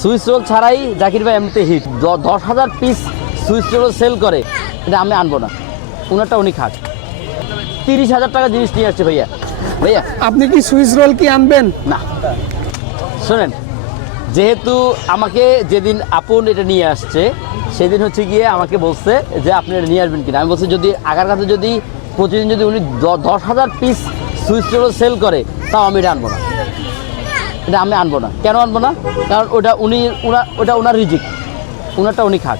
Switch role ছাড়াই জাকির ভাই এমনিতে হিট দশ হাজার পিস সুইচ রোল সেল করে এটা আমি আনব না। উনারটা উনি খাট তিরিশ হাজার টাকা জিনিস নিয়ে আসছে ভাইয়া। ভাইয়া? আপনি কি সুইচ রোল কি আনবেন? না। শোনেন যেহেতু আমাকে যেদিন আপন এটা নিয়ে আসছে সেদিন হচ্ছে গিয়ে আমাকে বলছে যে আপনি এটা নিয়ে আসবেন কিনা। আমি বলছি যদি আগার কাছে যদি প্রতিদিন যদি উনি দশ হাজার পিস সুইচ রোল সেল করে তাও আমি এটা আনব না। এটা আমি আনব না। কেন আনব না? কারণ ওটা উনি ওটা ওনার রিজিক। ওনারটা উনি খাট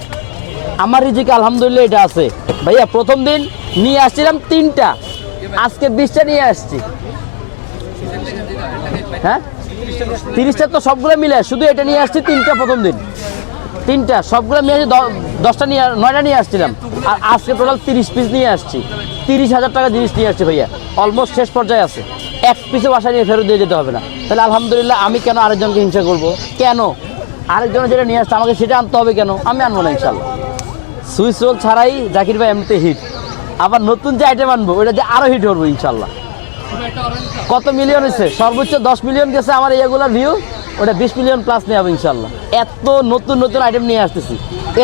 আমার রিজিক, আলহামদুলিল্লাহ, এটা আছে। ভাইয়া, প্রথম দিন নিয়ে আসছিলাম তিনটা। আজকে বিশটা নিয়ে আসছি। হ্যাঁ? তিরিশটা তো সবগুলো মিলে, শুধু এটা নিয়ে আসছি তিনটা প্রথম দিন। তিনটা, সবগুলো দ- দশটা নিয়ে, নয়টা নিয়ে আসছিলাম। আর আজকে টোটাল তিরিশ পিস নিয়ে আসছি। তিরিশ হাজার টাকা জিনিস নিয়ে আসছি ভাইয়া। অলমোস্ট শেষ পর্যায়ে আছে। এক পিসে বাসা নিয়ে ফেরত দিয়ে যেতে হবে না। তাহলে আলহামদুলিল্লাহ আমি কেন আরেকজনকে হিংসা করব? কেন? আরেকজনের যেটা নিয়ে আসছে, আমাকে সেটা আনতে হবে কেন? আমি আনব না ইনশাল্লাহ সুইচ রোল ছাড়াই জাকির ভাই এমনিতে হিট আবার নতুন যে আইটেম আনব ওটা যে আরও হিট করব ইনশাল্লাহ কত মিলিয়ন হয়েছে? সর্বোচ্চ দশ মিলিয়ন গেছে আমার এইগুলোর ভিউ ওটা বিশ মিলিয়ন প্লাস নিয়ে হবে ইনশাল্লাহ এত নতুন নতুন আইটেম নিয়ে আসতেছি।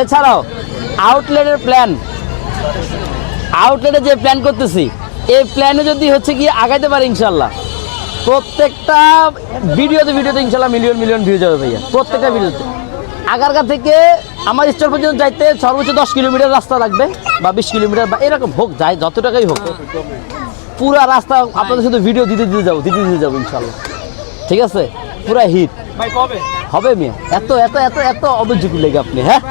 এছাড়াও আউটলেটের প্ল্যান আউটলেটে যে প্ল্যান করতেছি এই প্ল্যানে যদি হচ্ছে গিয়ে আগাইতে পারে ইনশাল্লাহ প্রত্যেকটা ভিডিওতে ভিডিওতে ইনশাল্লাহ মিলিয়ন মিলিয়ন ভিউ যাবে ভাইয়া। প্রত্যেকটা ভিডিওতে আগারগা থেকে আমার স্টোর পর্যন্ত যাইতে সর্বোচ্চ দশ কিলোমিটার রাস্তা লাগবে বা বিশ কিলোমিটার বা এরকম হোক যায় যত টাকাই হোক। পুরা রাস্তা আপনাদের শুধু ভিডিও দিতে দিতে যাব দিতে দিতে যাব ইনশাল্লাহ ঠিক আছে? পুরা হিট হবে মিয়া। এত এত এত এত অভিযোগ লেগে আপনি হ্যাঁ?